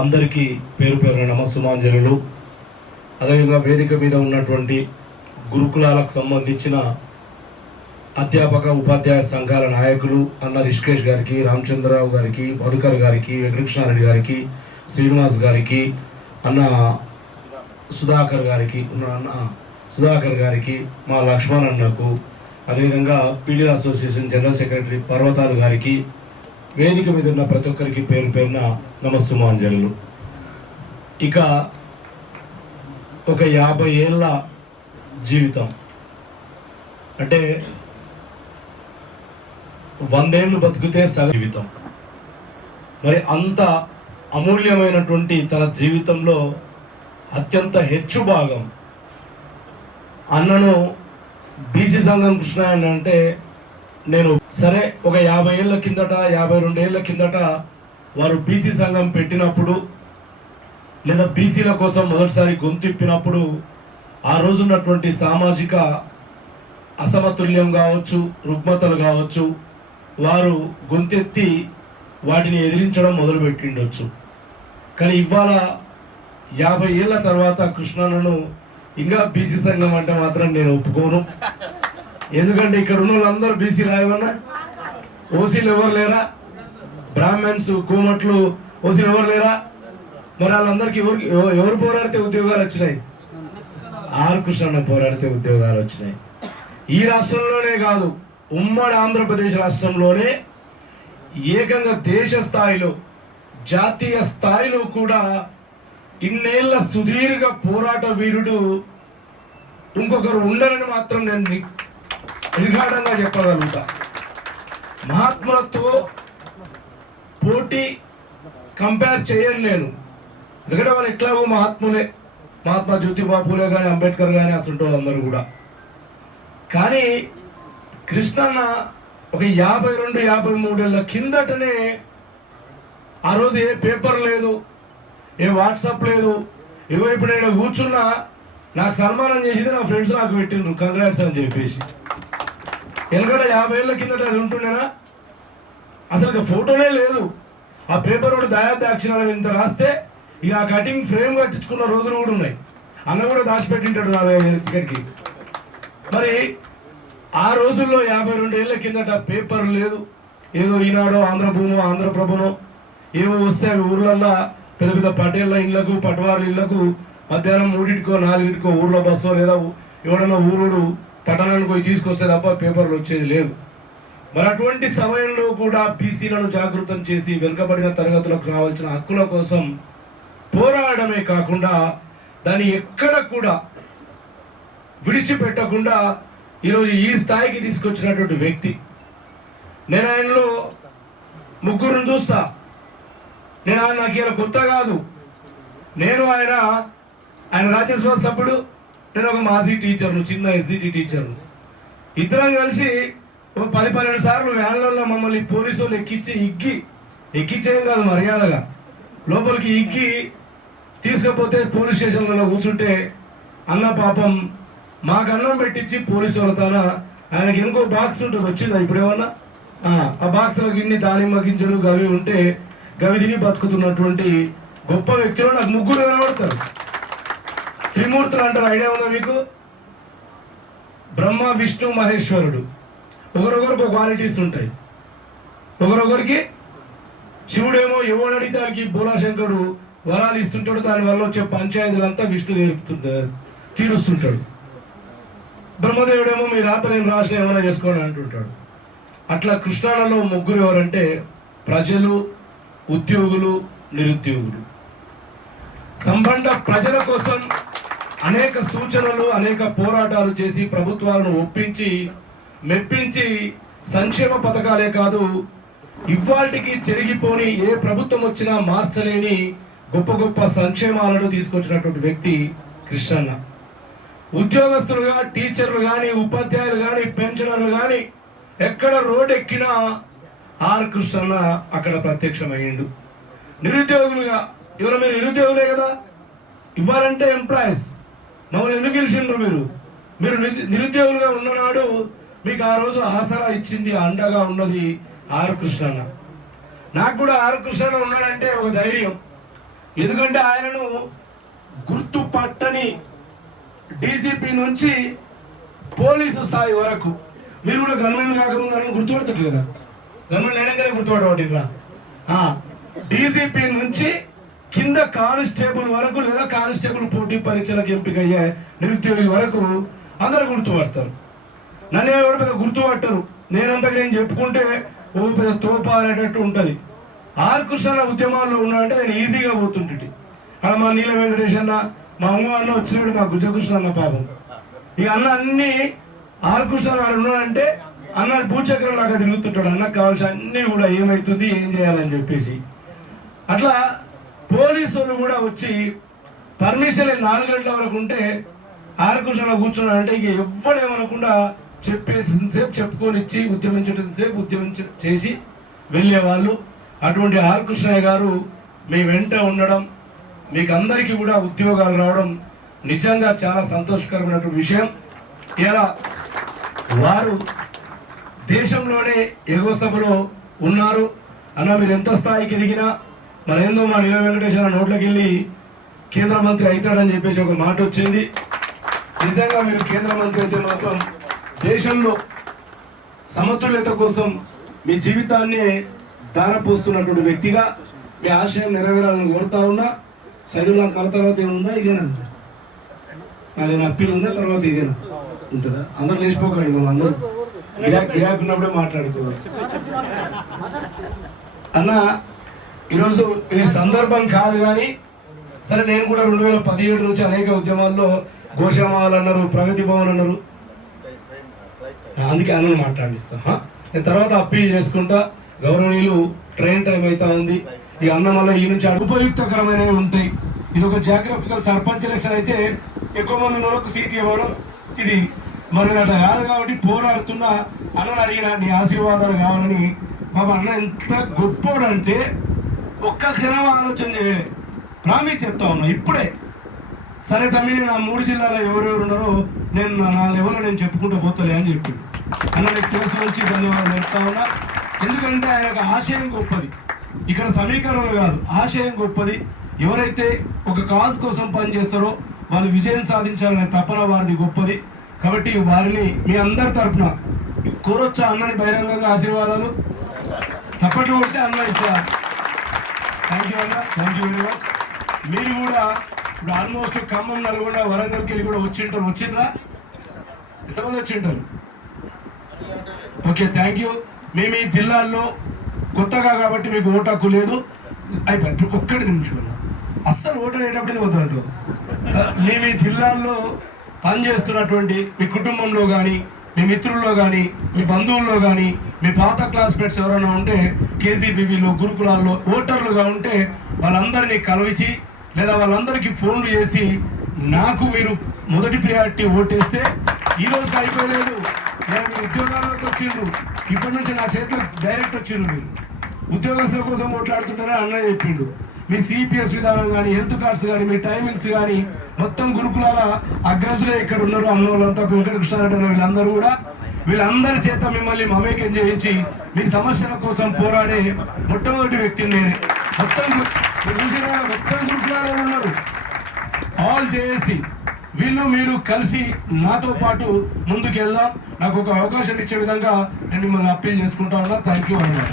అందరికీ పేరు పేరున నమస్సుమాంజలులు. అదేవిధంగా వేదిక మీద ఉన్నటువంటి గురుకులాలకు సంబంధించిన అధ్యాపక ఉపాధ్యాయ సంఘాల నాయకులు అన్న రిషికేష్ గారికి, రామచంద్రరావు గారికి, మధుకర్ గారికి, వెంకటకృష్ణారెడ్డి గారికి, శ్రీనివాస్ గారికి, అన్న సుధాకర్ గారికి, మా లక్ష్మణ్ అన్నకు, అదేవిధంగా పీడీల అసోసియేషన్ జనరల్ సెక్రటరీ పర్వతాలు గారికి, వేదిక మీద ఉన్న ప్రతి ఒక్కరికి పేరు పేరున నమస్సుమాంజలులు. ఇక ఒక 50 ఏళ్ళ జీవితం అంటే 100 ఏళ్ళు బతికితే సగం జీవితం. మరి అంత అమూల్యమైనటువంటి తన జీవితంలో అత్యంత హెచ్చు భాగం అన్నను బీసీ సంఘం కృష్ణ అంటే నేను సరే ఒక 50 ఏళ్ళ కిందట 52 ఏళ్ళ కిందట వారు బీసీ సంఘం పెట్టినప్పుడు లేదా బీసీల కోసం మొదటిసారి గొంతిప్పినప్పుడు ఆ రోజున్నటువంటి సామాజిక అసమతుల్యం కావచ్చు, రుగ్మతలు కావచ్చు, వారు గొంతెత్తి వాటిని ఎదిరించడం మొదలుపెట్టిండొచ్చు. కానీ ఇవాళ 50 ఏళ్ళ తర్వాత కృష్ణను ఇంకా బీసీ సంఘం అంటే మాత్రం నేను ఒప్పుకోను. ఎందుకంటే ఇక్కడ ఉన్న వాళ్ళందరూ బీసీ రాయమన్నా, ఓసీలు ఎవరు లేరా? బ్రాహ్మణ్స్, కోమట్లు, ఓసీలు ఎవరు లేరా? మరి వాళ్ళందరికీ ఎవరు పోరాడితే ఉద్యోగాలు వచ్చినాయి? ఆర్ కృష్ణ పోరాడితే ఉద్యోగాలు వచ్చినాయి. ఈ రాష్ట్రంలోనే కాదు, ఉమ్మడి ఆంధ్రప్రదేశ్ రాష్ట్రంలోనే ఏకంగా దేశ స్థాయిలో, జాతీయ స్థాయిలో కూడా ఇన్నేళ్ల సుదీర్ఘ పోరాట వీరుడు ఇంకొకరు ఉండరని మాత్రం నేను నిర్ఘాటంగా చెప్పగలుగుతా. మహాత్ములతో పోటీ కంపేర్ చేయను నేను, ఎందుకంటే వాళ్ళు ఎట్లాగో మహాత్ములే, మహాత్మా జ్యోతిబా పూలే కానీ, అంబేద్కర్ కానీ, అసలు వాళ్ళందరూ కూడా. కానీ కృష్ణన్న ఒక 52-53 ఏళ్ళ కిందటనే, ఆ రోజు ఏ పేపర్ లేదు, ఏ వాట్సాప్ లేదు, ఎవరు ఇప్పుడు నేను కూర్చున్నా నాకు సన్మానం చేసింది నా ఫ్రెండ్స్ నాకు పెట్టిండ్రు కంగ్రాట్స్ అని చెప్పేసి. ఎందుకంటే 50 ఏళ్ళ కిందట అది ఉంటుండేనా? అసలు ఫోటోనే లేదు. ఆ పేపర్ కూడా దయాదాక్షిణాలు ఇంత రాస్తే ఇక ఆ కటింగ్ ఫ్రేమ్ కట్టించుకున్న రోజులు కూడా ఉన్నాయి. అన్న కూడా దాచిపెట్టింటాడు నా ఇక్కడికి. మరి ఆ రోజుల్లో 52 ఏళ్ళ కిందట పేపర్ లేదు, ఏదో ఈనాడో, ఆంధ్రభూమో, ఆంధ్రప్రభనో ఏవో వస్తే అవి ఊర్లల్లో పెద్ద పెద్ద పటేళ్ళ ఇళ్లకు, పటవారి ఇళ్లకు మధ్యాహ్నం 3టికో 4టికో ఊర్లో బస్సో లేదా ఎవడన్నా ఊరుడు పట్టణానికి పోయి తీసుకొస్తే తప్ప పేపర్లు వచ్చేది లేదు. మరి అటువంటి సమయంలో కూడా బీసీలను జాగృతం చేసి వెనుకబడిన తరగతులకు రావాల్సిన హక్కుల కోసం పోరాడమే కాకుండా దాన్ని ఎక్కడ కూడా విడిచిపెట్టకుండా ఈరోజు ఈ స్థాయికి తీసుకొచ్చినటువంటి వ్యక్తి. నేను ఆయనలో ముగ్గురుని చూస్తా. నాకు ఇలా కొత్త కాదు. నేను ఆయన రాజ్యసభ సభ్యుడు, నేను ఒక మాజీ టీచర్ను, చిన్న ఎస్జిటి టీచర్ను. ఇద్దరం కలిసి ఒక 10-12 సార్లు వ్యాన్లలో మమ్మల్ని పోలీసు వాళ్ళు ఎక్కించేయం కాదు, మర్యాదగా లోపలికి ఎక్కి తీసుకపోతే పోలీస్ స్టేషన్లలో కూర్చుంటే అన్న పాపం మాకు అన్నం పెట్టించి పోలీసు వాళ్ళతోన ఆయనకి ఇంకో బాక్స్ ఉంటుంది, వచ్చిందా ఇప్పుడు ఏమన్నా? ఆ బాక్స్లో గిన్ని దానిమ్మ గింజలు గవి ఉంటే గవి తిని బతుకుతున్నటువంటి గొప్ప వ్యక్తిలో నాకు ముగ్గురు కనబడతారు. త్రిమూర్తులు అంటారు, ఐడియా ఉందా మీకు? బ్రహ్మ, విష్ణు, మహేశ్వరుడు. ఒకరొకరికి ఒక క్వాలిటీస్ ఉంటాయి. ఒకరొకరికి శివుడేమో ఎవడు అడిగితే దానికి బోలాశంకరుడు వరాలు ఇస్తుంటాడు, దానివల్ల వచ్చే పంచాయతీలంతా విష్ణు తీరుస్తుంటాడు. బ్రహ్మదేవుడేమో మీ రాత నేను రాసిన ఏమైనా చేసుకోండి అంటుంటాడు. అట్లా కృష్ణాలలో ముగ్గురు ఎవరంటే ప్రజలు, ఉద్యోగులు, నిరుద్యోగులు. సంబంధ ప్రజల కోసం అనేక సూచనలు, అనేక పోరాటాలు చేసి ప్రభుత్వాలను ఒప్పించి మెప్పించి సంక్షేమ పథకాలే కాదు, ఇవాళకి చెరిగిపోని ఏ ప్రభుత్వం వచ్చినా మార్చలేని గొప్ప గొప్ప సంక్షేమాలను తీసుకొచ్చినటువంటి వ్యక్తి కృష్ణన్న. ఉద్యోగస్తులుగా టీచర్లు కానీ, ఉపాధ్యాయులు కానీ, పెన్షనర్లు కానీ ఎక్కడ రోడ్ ఎక్కినా ఆర్ కృష్ణన్న అక్కడ ప్రత్యక్షమయ్యిండు. నిరుద్యోగులుగా ఎవరు? మీరు నిరుద్యోగులే కదా, ఇవ్వాలంటే ఎంప్లాయీస్ మమ్మల్ని ఎందుకు గెలిచిండ్రు? మీరు నిరుద్యోగులుగా ఉన్ననాడు మీకు ఆ రోజు ఆసరా ఇచ్చింది, అండగా ఉన్నది ఆర్ కృష్ణన్న. నాకు కూడా ఆర్ కృష్ణన్న ఉన్నాడంటే ఒక ధైర్యం. ఎందుకంటే ఆయనను గుర్తుపట్టని డీసీపీ నుంచి పోలీసు స్థాయి వరకు, మీరు కూడా గవర్నమెంట్ కాకముందు అని గుర్తుపడతారు కదా, గవర్నమెంట్ అయినాకనే గుర్తుపడవాటిరా. డీసీపీ నుంచి కింద కానిస్టేబుల్ వరకు లేదా కానిస్టేబుల్ పోటీ పరీక్షలకు ఎంపిక అయ్యే నిరుద్యోగి వరకు అందరూ గుర్తుపడతారు. నన్ను ఎవరు పెద్ద గుర్తుపట్టరు. నేనంతగా నేను చెప్పుకుంటే ఓ పెద్ద తోప అనేటట్టు ఉంటుంది. ఆర్ కృష్ణ ఉద్యమాల్లో ఉన్నాడంటే నేను ఈజీగా పోతుంటే అలా మా నీల వెంకటేష్ అన్న, మా అమ్మ అన్న వచ్చినాడు, మా గుజ్జకృష్ణ అన్న పాపం. ఇక అన్న అన్ని ఆర్ కృష్ణ వాడు ఉన్నాడంటే అన్న భూచక్రం లాగా తిరుగుతుంటాడు. అన్నకు కావాల్సిన అన్నీ కూడా ఏమవుతుంది ఏం చేయాలని చెప్పేసి. అట్లా పోలీసులు కూడా వచ్చి పర్మిషన్ 4 గంటల వరకు ఉంటే ఆర్ కృష్ణ కూర్చున్నాడంటే ఇక ఎవ్వడేమనకుండా చెప్పేసేపు చెప్పుకొని ఇచ్చి ఉద్యమించేసేపు చేసి వెళ్ళేవాళ్ళు. అటువంటి ఆర్ కృష్ణయ్య గారు మీ వెంట ఉండడం, మీకు అందరికీ కూడా ఉద్యోగాలు రావడం నిజంగా చాలా సంతోషకరమైనటువంటి విషయం. ఇలా వారు దేశంలోనే ఎగువ సభలో ఉన్నారు. అన్న మీరు ఎంత స్థాయికి ఎదిగినా మన ఏందో మా నీల వెంకటేశ్వర నోట్లోకి వెళ్ళి కేంద్ర మంత్రి అవుతాడని చెప్పేసి ఒక మాట వచ్చింది. నిజంగా మీరు కేంద్ర మంత్రి అయితే మాత్రం దేశంలో సమతుల్యత కోసం మీ జీవితాన్ని ధారపోస్తున్నటువంటి వ్యక్తిగా మీ ఆశయం నెరవేరాలని కోరుతా ఉన్నా. చదువు నాకు మన తర్వాత ఏముందా, ఇదేనా నాదేమైనా అప్పీల్ ఉందా, తర్వాత ఇదేనా ఉంటుందా? అందరూ లేచిపోకండి, మనం అందరూ గిరాక్ ఉన్నప్పుడే మాట్లాడుకోవాలి. అన్న ఈరోజు ఈ సందర్భం కాదు కానీ సరే, నేను కూడా 2017 నుంచి అనేక ఉద్యమాల్లో గోశామాలు అన్నారు, ప్రగతి భవన్ అన్నారు, అందుకే అన్నను మాట్లాడిస్తా. నేను తర్వాత అప్పీల్ చేసుకుంటా. గౌరవనీయులు ట్రైన్ టైం అవుతా ఉంది. ఈ అన్న వల్ల ఈ నుంచి ఉపయుక్తకరమైనవి ఉంటాయి. ఇది ఒక జాగ్రఫికల్ సర్పంచ్ ఎలక్షన్ అయితే ఎక్కువ మంది నోళ్ళకు సీట్ ఇవ్వడం ఇది మరి అట్లా కాదు కాబట్టి పోరాడుతున్నా. అన్నను అడిగిన నీ ఆశీర్వాదాలు కావాలని. బాబా అన్న ఎంత గొప్పోడంటే ఒక్క క్షణం ఆలోచన చేయలే. ప్రామిస్ చెప్తా ఉన్నా ఇప్పుడే. సరే తమ్మి, నా 3 జిల్లాలో ఎవరెవరు ఉన్నారో నేను నా లెవెల్లో నేను చెప్పుకుంటూ పోతలే అని చెప్పి అన్న నీకు శిరస్సు నుంచి ధన్యవాదాలు చెప్తా ఉన్నా. ఎందుకంటే ఆయన యొక్క ఆశయం గొప్పది. ఇక్కడ సమీకరణలు కాదు, ఆశయం గొప్పది. ఎవరైతే ఒక కాజ్ కోసం పనిచేస్తారో వాళ్ళు విజయం సాధించాలనే తపన వారిది గొప్పది. కాబట్టి వారిని మీ అందరి తరఫున కోరొచ్చా అన్నని బహిరంగంగా ఆశీర్వాదాలు చప్పట్లు కొడితే అన్న ఇచ్చారు. థ్యాంక్ యూ అన్న, థ్యాంక్ యూ వెరీ మచ్. మీరు కూడా ఇప్పుడు ఆల్మోస్ట్ ఖమ్మం, నల్గొండ, వరంగల్కి వెళ్ళి కూడా వచ్చిండ్రా? ఎంతమంది వచ్చింటారు? Okay, thank you. మేము ఈ జిల్లాల్లో కొత్తగా కాబట్టి మీకు ఓటు హక్కు లేదు. అయిపోయి ఒక్కటి నిమిషం అస్సలు ఓటు అయ్యేటప్పుడు వద్దంటూ మేము ఈ జిల్లాల్లో పనిచేస్తున్నటువంటి మీ కుటుంబంలో కానీ, మీ మిత్రుల్లో కానీ, మీ బంధువుల్లో కానీ, మీ పాత క్లాస్మేట్స్ ఎవరైనా ఉంటే కేసీబీబీలో, గురుకులాల్లో ఓటర్లుగా ఉంటే వాళ్ళందరినీ కలవించి లేదా వాళ్ళందరికీ ఫోన్లు చేసి నాకు మీరు మొదటి ప్రియారిటీ ఓటేస్తే ఈ రోజుకి అయిపోలేదు. నేను ఉద్యోగాలకు వచ్చిండ్రు, ఇప్పటి నుంచి నా చేతిలో డైరెక్ట్ వచ్చిండ్రు. మీరు ఉద్యోగస్తుల కోసం ఓట్లాడుతుంటారని అన్నయ్య చెప్పిండు. మీ సిపిఎస్ విధానం కానీ, హెల్త్ కార్డ్స్ కానీ, మీ టైమింగ్స్ కానీ మొత్తం గురుకులాల అగ్రసులే ఇక్కడ ఉన్నారు. అన్నోళ్ళంతా వెంకటకృష్ణారెడ్డి వీళ్ళందరూ కూడా వీళ్ళందరి చేత మిమ్మల్ని మమేకం చేయించి మీ సమస్యల కోసం పోరాడే మొట్టమొదటి వ్యక్తిని నేనే. మొత్తం గురుకులాలో ఉన్నారు ఆల్ చేసి వీళ్ళు మీరు కలిసి నాతో పాటు ముందుకు వెళ్దాం. నాకు ఒక అవకాశం ఇచ్చే విధంగా నేను మిమ్మల్ని అప్పీల్ చేసుకుంటా ఉన్నా. థ్యాంక్ యూ అన్నారు.